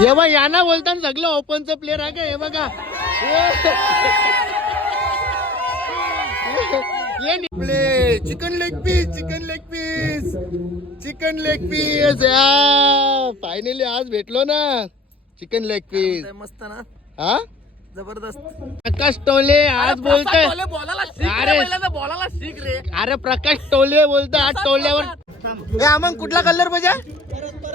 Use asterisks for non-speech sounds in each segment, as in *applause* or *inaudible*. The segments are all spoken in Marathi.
हे बघ यांना बोलताना सगळं ओपनचं प्लेअर आहे का? हे बघा. Play chicken leg piece chicken leg piece chicken leg piece या फायनली आज भेटलो ना. चिकन लेग पीस मस्त ना? हा? जबरदस्त. प्रकाश टोले आज बोलतोय. अरे बोलायला शिक रे. अरे प्रकाश टोले बोलतो आज टोल्यावर आमन कुठला कलर पाहिजे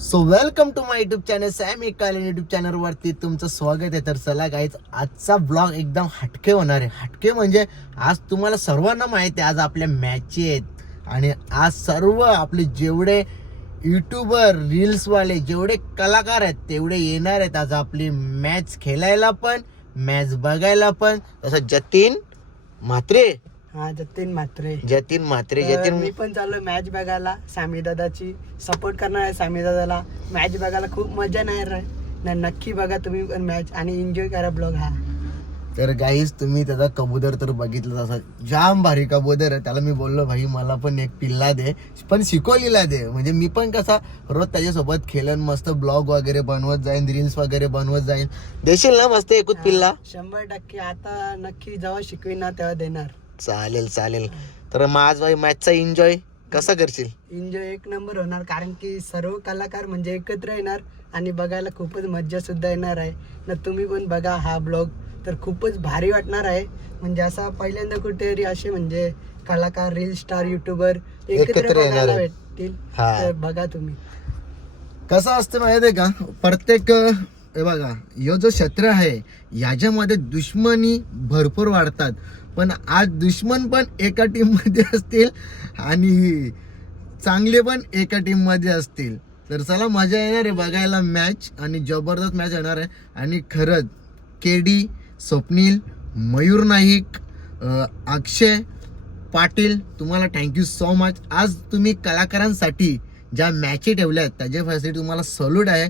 so welcome to my YouTube channel Sam एकाले YouTube चॅनलवरती तुमचं स्वागत आहे. तर चला गाईज आजचा ब्लॉग एकदम हटके होणार आहे. हटके म्हणजे आज तुम्हाला सर्वांना माहिती आहे आज आपल्या मॅची आहेत. आणि आज सर्व आपले जेवढे युट्यूबर रील्सवाले जेवढे कलाकार आहेत तेवढे येणार आहेत आज आपली मॅच खेळायला पण मॅच बघायला पण. तसं जतीन म्हात्रे हा जतीन म्हात्रे. जतीन म्हात्रे तर जतीन मी पण चाललोय मॅच बघायला सामी दादाची सपोर्ट करणार आहे सामी दादाला. मॅच बघायला खूप मजा नाही रे ना नक्की बघा तुम्ही पण मॅच आणि एन्जॉय करा ब्लॉग हा. तर गाईज तुम्ही त्याचा कबूतर तर बघितलं असं जाम भारी कबूतर आहे. त्याला मी बोललो भाई मला पण एक पिल्ला दे पण शिकवलेला दे. म्हणजे मी पण कसा रोज त्याच्यासोबत खेळून मस्त ब्लॉग वगैरे बनवत जाईन रील्स वगैरे बनवत जाईन. देशील ना मस्त एकूच पिल्ला? शंभर टक्के. आता नक्की जेव्हा शिकवीन ना तेव्हा देणार. चालेल चालेल. तर मग आज भाई मॅचचा एन्जॉय कसा करशील? एन्जॉय एक नंबर होणार कारण की सर्व कलाकार म्हणजे एकत्र येणार आणि बघायला खूपच मज्जा सुद्धा येणार आहे. ना तुम्ही पण बघा हा ब्लॉग तर खूपच भारी वाटणार आहे. म्हणजे असा पहिल्यांदा कुठेतरी असे म्हणजे कलाकार रील स्टार युट्यूबर एकत्र येणार बघायला. भेटतील. हा. तर बघा तुम्ही. कसं असतं माहिती आहे का? प्रत्येक हे बघा यो जो क्षेत्र आहे याच्यामध्ये दुश्मनी भरपूर वाढतात. पण आज दुश्मन पण एका टीममध्ये असतील आणि चांगले पण एका टीममध्ये असतील. तर चला मजा येणार आहे बघायला मॅच आणि जबरदस्त मॅच येणार आहे. आणि खरंच के डी स्वप्नील मयूर नाईक अक्षय पाटील तुम्हाला थँक्यू सो मच आज तुम्ही कलाकारांसाठी ज्या मॅची ठेवल्या आहेत त्याच्यासाठी तुम्हाला सल्यूट आहे.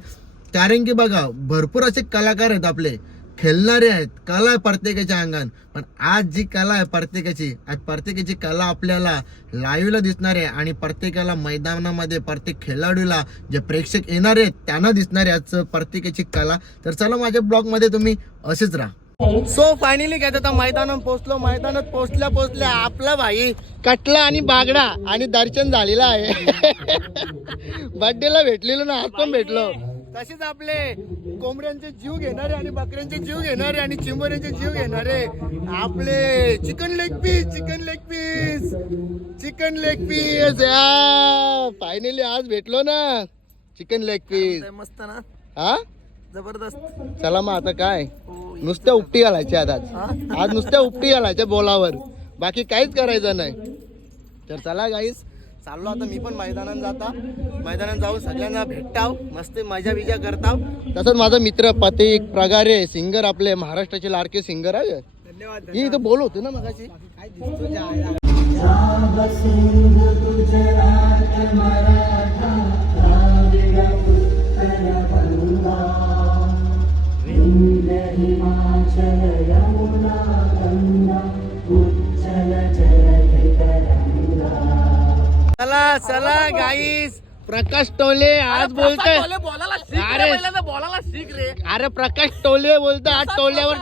कारण की बघा भरपूर असे कलाकार आहेत आपले. खेळणारे आहेत. कला आहे प्रत्येकाच्या अंगान पण आज जी कला आहे प्रत्येकाची आज प्रत्येकाची कला आपल्याला लाईव्हला दिसणार आहे आणि प्रत्येकाला मैदानामध्ये प्रत्येक खेळाडूला जे प्रेक्षक येणार आहेत त्यांना दिसणार आहे आज प्रत्येकाची कला. तर चला माझ्या ब्लॉगमध्ये तुम्ही असेच राहा. सो फायनली काय आता मैदानात पोहोचलो. मैदानात पोहोचल्या पोहोचल्या आपला भाई कटला आणि बागडा आणि दर्शन झालेला आहे. *laughs* बर्थडेला भेटलेलो ना आज पण भेटलो. तसेच आपले कोंबड्यांचे जीव घेणारे आणि बकऱ्यांचे जीव घेणारे आणि चिंबोऱ्यांचे जीव घेणारे आपले chicken leg piece chicken leg piece chicken leg piece. या फायनली आज भेटलो ना. Chicken leg piece. मस्त ना? हा? जबरदस्त. चला मग आता काय? हो, नुसत्या उपटी घालायच्या आज. आज आज नुसत्या उपटी घालायच्या बोलावर. बाकी काहीच करायचं नाही. तर चला गाईस चाललो आता मी पण मैदानात जाता मैदानात जाऊन सगळ्यांना भेटाव मस्त मजा बिजा करताव तसंच माझा मित्र पतिक प्रगारे सिंगर आपले महाराष्ट्राचे लाडके सिंगर आहे धन्यवाद ही इथं बोल होते ना मगाशी काय दिसतो जायला चला चला गाईस प्रकाश टोले आज बोलतोय. अरे. बोलायला शिक रे. अरे प्रकाश टोले बोलतो आज टोल्यावर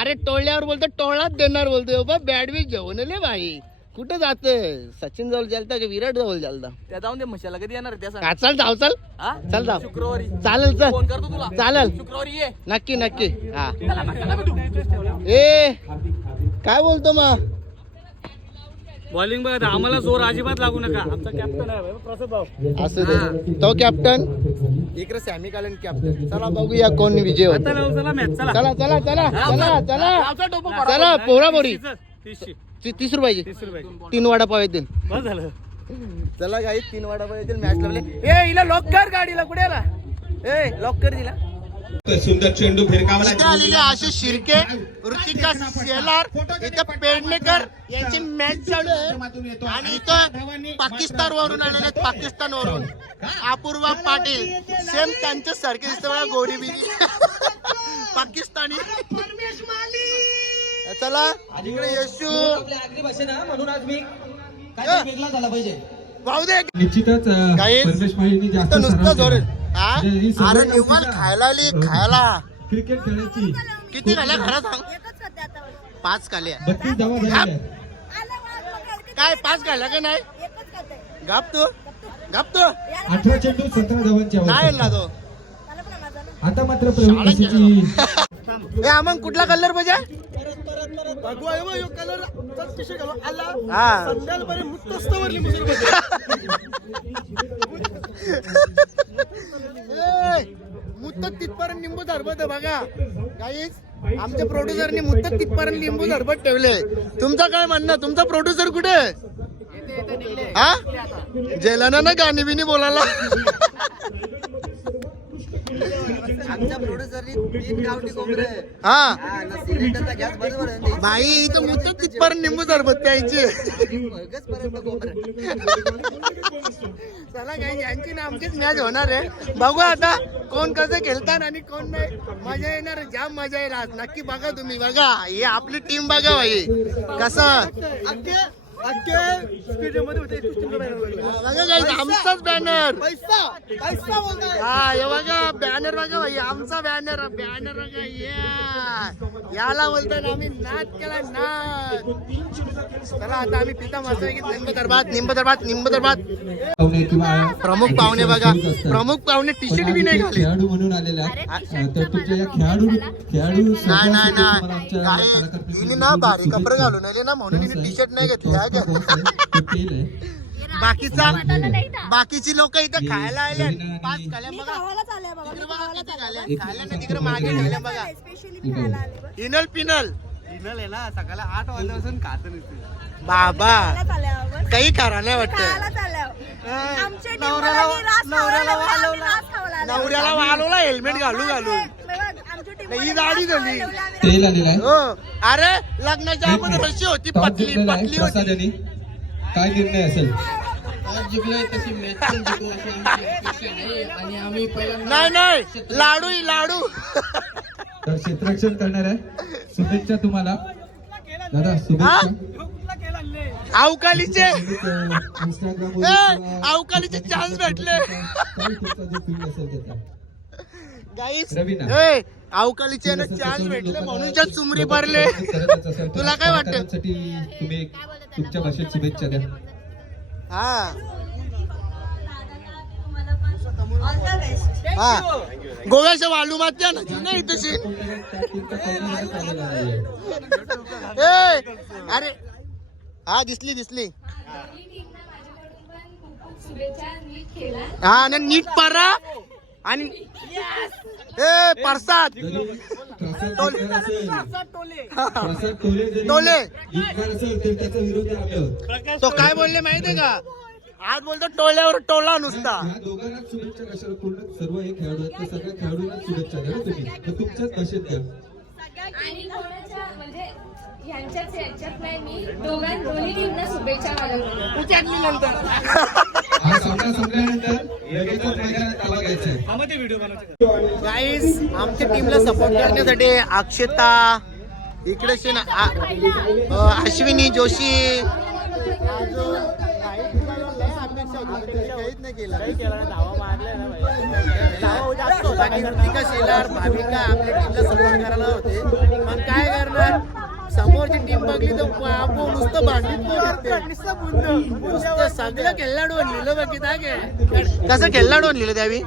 अरे टोल्यावर बोलतो टोळाच देणार बोलतोय बाबा बॅडमिंट घेऊन ले भाई. कुठं जात सचिन जवळ जालता का विराट जवळ जालता त्या जाऊन दे मशाला कधी येणार त्या चल जाऊ चल? चल जाऊ. शुक्रवारी. चालेल चल. फोन करतो तुला. चालेल. शुक्रवारी ये. नक्की नक्की. हा. ए काय बोलतो मग बॉलिंग बघा आम्हाला जोर अजिबात लागू नका. आमचा कॅप्टन आहे प्रसाद भाऊ. असू दे. तो कॅप्टन इकडे सॅमी कालन कॅप्टन चला बघूया कोण विजय होत. चला मॅच चला. चला चला चला चला पडा. चला पोरा पोरी तीसशे ती- तीस रुपयाची. तीस रुपये तीन वडापाव येतील बस झालं. चला काही तीन वडापाव येतील मॅच लावले ए हिला लॉक कर गाडीला कुठे आला? ए लॉक कर दिला. सुंदर चेंडू फिरकावला. इथे आलेले आशिष शिर्के ऋतिका शेलार इथे पेडणेकर यांची मॅच चालू आहे आणि इथं पाकिस्तान वरून आलेले पाकिस्तान वरून. अपूर्वा पाटील सेम त्यांच्या सारखे दिसतं गोरी बिरी. *laughs* पाकिस्तानी. चला इकडे यशू. म्हणून आज मी काय वेगळा झाला पाहिजे. भाऊ दे. निश्चितच इथं नुसतं सराव अरे निवांत? खायला आली खायला? क्रिकेट खेळायची. किती खाल्या खरं सांग. आता पाच खाल्या. काय पाच खाल्ल्या का नाही? गाप तू. गाप तू. अठरा चेंडू सतरा धावांची नाही. ना तो. मला पण आणायचं ना. आता मात्र *laughs* हा. मुत्तक *laughs* तिथपर्यंत लिंबू सरबत आहे बघा. काहीच आमच्या प्रोड्युसरनी मुत्तक तिथपर्यंत लिंबू सरबत ठेवले. तुमचं काय म्हणणं? तुमचा प्रोड्युसर कुठे आहे? हा? जेलाना ना गाणी बिनी बोलायला *laughs* आमच्या प्रोड्युसरनी तीन गावठी कोंबडे हा. भाई इथं मुत्तक तिथपर्यंत लिंबू सरबत प्यायची. चला काही यांची ना आमचीच मॅच होणार आहे. बघू आता कोण कसं खेळतात आणि कोण नाही. मजा येणार जाम मजा येईल आज. नक्की बघा तुम्ही बघा. हे आपली टीम बघा भाई कसं? आमचाच बॅनर हा हे बघा बॅनर बघा भाई आमचा बॅनर बॅनर बघा या. याला बोलतात आम्ही नाद केला नाद. चला आता आम्ही पिता मस्त निंब दरबात निंब दरबात निंब प्रमुख पाहुणे बघा प्रमुख पाहुणे टी शर्ट बी नाही घाले खेळाडू म्हणून आलेले आहेत. अ, तर तुमच्या या खेळाडू खेळाडू नाही ना भारी कपडे. घालून आले ना म्हणून टी शर्ट नाही घेतली. बाकीचा बाकीची लोक इथं खायला आले पाच खाल्या बघा. तिकडे मागे ठेवल्या बघा. खायला. इनल पिनल. आहे ना सकाळी आठ वाजल्यापासून खात बाबा. आहो बघ. काही करा नाही वाटत. नवऱ्याला- वालवला. हेल्मेट घालू घालून ही गाडी झाली. तेल आलेलं आहे. हो. अरे लग्नाच्या अगोदर रशी होती टॉस पतली जिंकलेला आहे. पतली प्रसाद होती. यांनी काय निर्णय असेल? नाही नाही लाडू ही लाडू. तर क्षेत्ररक्षण करणार आहे. शुभेच्छा तुम्हाला. दादा शुभेच्छा. अवकालीचे. ए, अवकालीचे चान्स भेटले. गाईस रवीना. ए अवकालीचे ना चान्स भेटले म्हणूनच्या चुमरी भरले. तुला काय वाटतं? तुम्ही तुमच्या भाषेत शुभेच्छा द्या. हा. हा. गोव्याच्या वालुमात द्या ना नाही तशी ए अरे हा दिसली दिसली. हा आणि नीट पारा. आणि ए परसाद प्रसाद टोले तो काय बोलले माहितीये का? आज बोलतो टोल्यावर टोला नुसता. दोघांना शुभेच्छा कशाला? पूर्ण सर्व हे खेळाडू आहेत सगळ्या खेळाडूंना शुभेच्छा द्या ना तुम्ही. तर तुमच्याच भाषेत द्या आणि कोणाच्या म्हणजे ह्यांच्याच ह्याच्यात नाही मी दोघां दोन्ही टीमना शुभेच्छा नंतर. *laughs* हा सामना संपल्यानंतर लगेचच मैदानात ताबा घ्यायचा आहे आम्हाला ते व्हिडिओ बनवायचे गाईस आमच्या टीमला सपोर्ट करण्यासाठी अक्षता इकडे आ- अ, अश्विनी जोशी. शेलार भाविका आपल्या टीमला सपोर्ट करायला होते. पण काय करणार? समोरची टीम बघली तर बापू नुसतं भांडीत नुसतं सगळं खेळाडू लिहिलं बाकी काय कसं खेळाडू लिहिलं त्यावी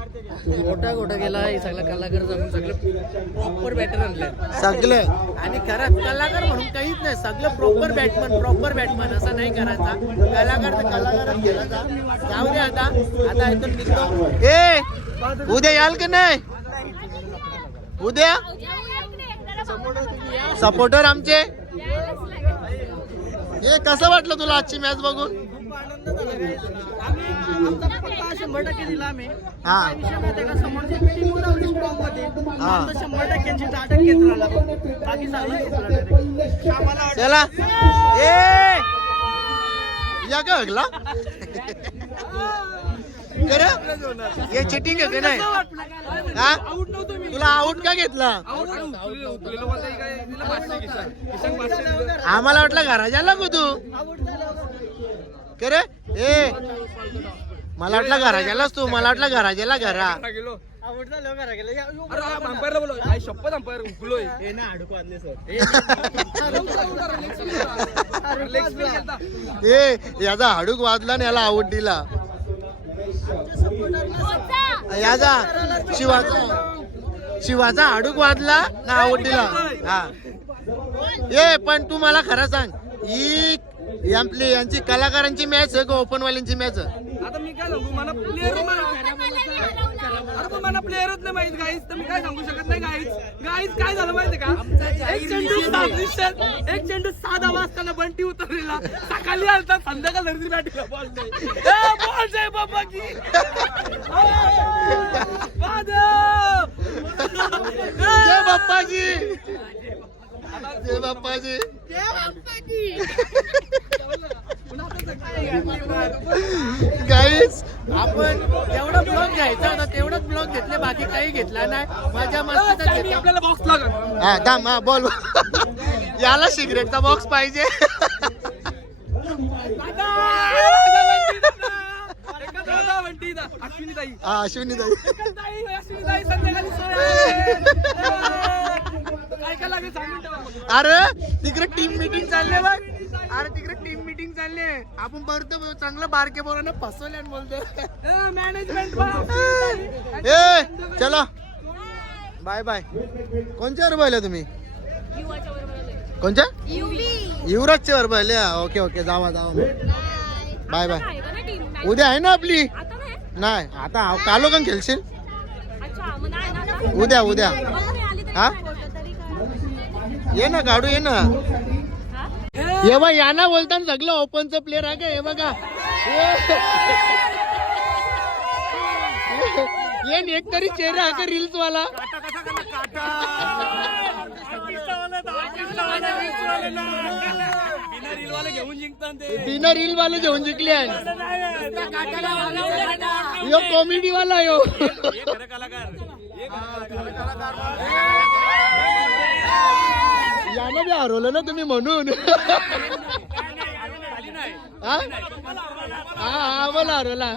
गोटा गोटा गेला हे सगळा कलाकार जाऊन सगळं प्रॉपर बॅटर आणले. सगळं. आणि खरंच कलाकार म्हणून काहीच नाही सगळं प्रॉपर बॅटमन प्रॉपर बॅटमन असं नाही करायचा. कलाकार तर कलाकारच केला जाऊ दे आता. आता इथून निघतो. ए उद्या याल की नाही? उद्या? सपोर्टर आमचे? हे कसं वाटलं तुला आजची मॅच बघून? आनंद झाला guys. आम्ही आमचा पक्का शंभर टक्के दिला आम्ही. हा. काय विषय माहितीये का? समोरची टीम लावली स्ट्रॉंगमध्ये आमचं शंभर टक्क्यांची दहा टक्केच राहिला बाकी सगळं घेतलं direct. आम्हाला वाटलं- चला. ए! या का हगला कर हे चिटिंग आहे का नाही? हा? तुला आऊट का घेतला? आम्हाला वाटलं घराच्या लागू तू. करे? ए मला वाटलं घराच्यालाच तू मला वाटलं घराच्याला घरा. आवड घरा ए याचा हाडूक वाजला आणि याला आऊट दिला याचा शिवाचा. शिवाचा हाडूक वाजला ना दिला हा. ए पण तू मला खरं सांग ही आपली यांची कलाकारांची मॅच आहे का ओपन वाल्यांची मॅच आहे? आता मी काय सांगू मला प्लेअर अरे पण मला प्लेअरच नाही माहीत तर मी काय सांगू शकत नाही काय झालं माहितीये का? एक चेंडू सात दिवसात एक चेंडू सहा वाजताना बंटी उतरलेला. सकाळी आलता संध्याकाळ धरती बॅटिंगला बॉल नाही बॉल जाय बाबा की. जय बाप्पाजी. जय बाप्पाजी. गाईस आपण जेवढा ब्लॉग घ्यायचा होता तेवढाच ब्लॉग घेतले बाकी काही घेतला नाही. माझ्या मस्तीचा घेतला. आपल्याला बॉक्स लागत हा थांब हा बोल. याला सिगरेटचा बॉक्स पाहिजे. अश्विनी ताई हा अश्विनी ताई अश्विनी ताई संध्याकाळी सोया. *laughs* काय काय लागेल सांगून ठेवा अरे तिकडे टीम मीटिंग चालली आहे बघ. अरे तिकडे टीम मीटिंग चालली आहे. आपण भरतो चांगलं बारके पोरांना फसवले आणि बोलतो मॅनेजमेंट ए चलो. बाय बाय कोणच्या वर पाहिलं तुम्ही? कोणच्या? युवराजच्या वर पाहिले ओके ओके. जावा जावा. बाय बाय उद्या आहे ना आपली? नाही आता कालो का खेळशील? उद्या उद्या. हा? ये ना गाडू ये ना. ये बा याना बोलताना सगळं ओपनचं प्लेअर आहे का? हे बघा. ये ये एक तरी चेहरा आहे का रील्स वाला? घेऊन बिना रील वाले जेवण जिंकले यो कॉमेडी वाला यो यानं बी हरवलं ना तुम्ही म्हणून. हा हा? हा मला हरवला.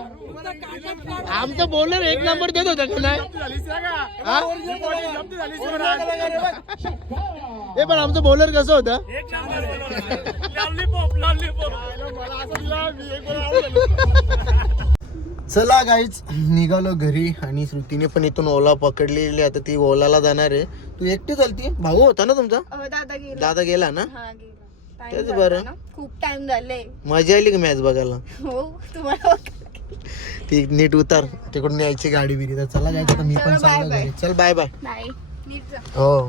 आमचा बॉलर एक नंबर देत होता का नाही? हा? ए पण आमचं बॉलर कसं होतं? Lollipop lollipop. चला गाईच निघालो घरी आणि श्रुतीने पण इथून ओला पकडलेली. आता ती ओलाला जाणार आहे. तू एकटी चालती भाऊ होता ना तुमचा? दादा गेला. दादा गेला ना? हा गेला. Time तेच झाला बरं. ना. खूप टाइम झाले मजा आली का मॅच बघायला? हो तुम्हाला ती नीट उतार. तिकडून यायची गाडी बिरी. तर चला जायचं मी पण चला, चाललो घरी. चल बाय बाय हो.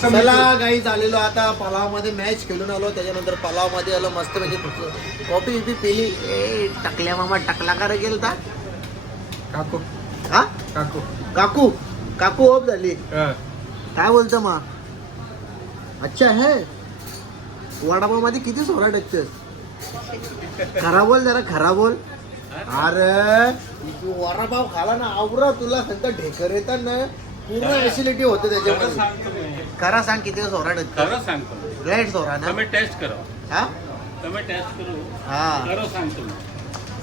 चला काही झालेलो आता पलावमध्ये मॅच खेळून आलो. त्याच्यानंतर पलावमध्ये आलो मस्त म्हणजे कॉफी बिपी पिली. ए टकल्या मामा टकला करा गेलता. काकू. हा? काकू. काकू. काकू ऑफ झाली. काय बोलतो मा? अच्छा है. वडापावमध्ये किती सोळा टक्के खरा बोल जरा खरा बोल. अरे तू वरा भाव खाला ना आवरा तुला सांगता ढेकर येतात ना पूर्ण ऍसिडिटी होते त्याच्यामध्ये. सांगतो खरा सांग किती सोराड खरं सांगतो सोरा ना. तुम्ही टेस्ट करा. हा? तुम्ही टेस्ट करू. हा. खरं सांगतो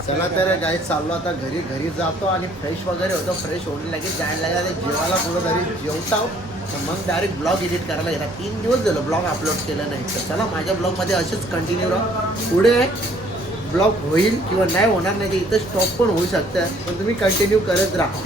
चला तर काही चाललो आता घरी घरी जातो आणि फ्रेश वगैरे होतो. फ्रेश होऊन लगेच जायला लागला. जेवायला पुढं घरी जेवता तर मग डायरेक्ट ब्लॉग एडिट करायला गेला. तीन दिवस झालं ब्लॉग अपलोड केला नाही. तर चला माझ्या ब्लॉगमध्ये असेच कंटिन्यू राहा. पुढे ब्लॉक होईल किंवा नाही होणार नाही ते इथं स्टॉप पण होऊ शकतं. पण तुम्ही कंटिन्यू करत राहा.